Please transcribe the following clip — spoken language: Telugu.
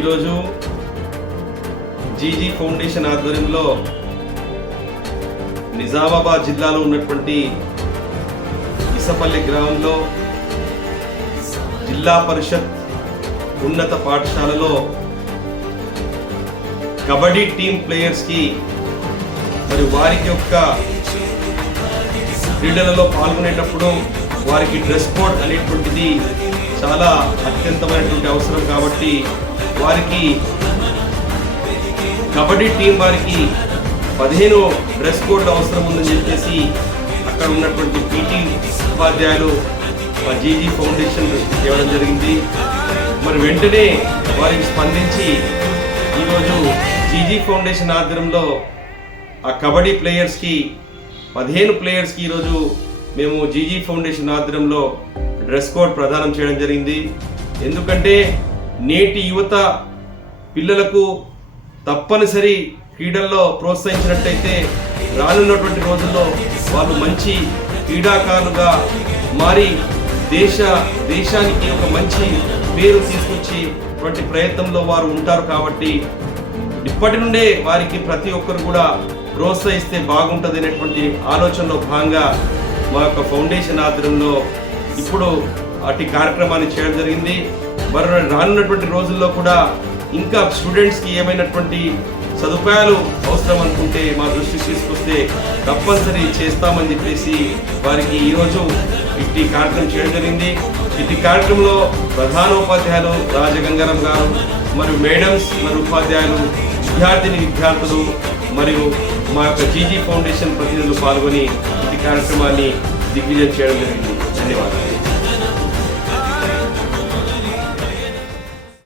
ఈరోజు జీజీ ఫౌండేషన్ ఆధ్వర్యంలో నిజామాబాద్ జిల్లాలో ఉన్నటువంటి ఇసపల్లి గ్రామంలో జిల్లా పరిషత్ ఉన్నత పాఠశాలలో కబడ్డీ టీం ప్లేయర్స్కి మరి వారికి యొక్క క్రీడలలో పాల్గొనేటప్పుడు వారికి డ్రెస్ కోడ్ అనేటువంటిది చాలా అత్యంతమైనటువంటి అవసరం కాబట్టి వారికి కబడ్డీ టీం వారికి 15 డ్రెస్ కోడ్ అవసరం ఉందని చెప్పేసి అక్కడ ఉన్నటువంటి పీటీ ఉపాధ్యాయులు జీజీ ఫౌండేషన్ ఇవ్వడం జరిగింది. మరి వెంటనే వారికి స్పందించి ఈరోజు జీజీ ఫౌండేషన్ ఆధ్వర్యంలో ఆ కబడ్డీ ప్లేయర్స్కి 15 ప్లేయర్స్కి ఈరోజు మేము జీజీ ఫౌండేషన్ ఆధ్వర్యంలో డ్రెస్ కోడ్ ప్రదానం చేయడం జరిగింది. ఎందుకంటే నేటి యువత పిల్లలకు తప్పనిసరి క్రీడల్లో ప్రోత్సహించినట్టయితే రానున్నటువంటి రోజుల్లో వాళ్ళు మంచి క్రీడాకారులుగా మారి దేశానికి ఒక మంచి పేరు తీసుకొచ్చేటువంటి ప్రయత్నంలో వారు ఉంటారు. కాబట్టి ఇప్పటి నుండే వారికి ప్రతి ఒక్కరు కూడా ప్రోత్సహిస్తే బాగుంటుంది అనేటువంటి ఆలోచనలో భాగంగా మా యొక్క ఫౌండేషన్ ఆధ్వర్యంలో ఇప్పుడు అటు కార్యక్రమాన్ని చేయడం జరిగింది. మరి రానున్నటువంటి రోజుల్లో కూడా ఇంకా స్టూడెంట్స్కి ఏమైనటువంటి సదుపాయాలు అవసరం అనుకుంటే మా దృష్టికి తీసుకొస్తే తప్పనిసరి చేస్తామని చెప్పేసి వారికి ఈరోజు ఇట్టి కార్యక్రమం చేయడం జరిగింది. ఇట్టి కార్యక్రమంలో ప్రధానోపాధ్యాయులు రాజగంగారాం గారు మరియు మేడమ్స్ మరియు ఉపాధ్యాయులు విద్యార్థులు మరియు మా యొక్క జీజీ ఫౌండేషన్ ప్రతినిధులు పాల్గొని ఈ కార్యక్రమాన్ని దిగ్విజయం చేయడం జరిగింది. ధన్యవాదాలు.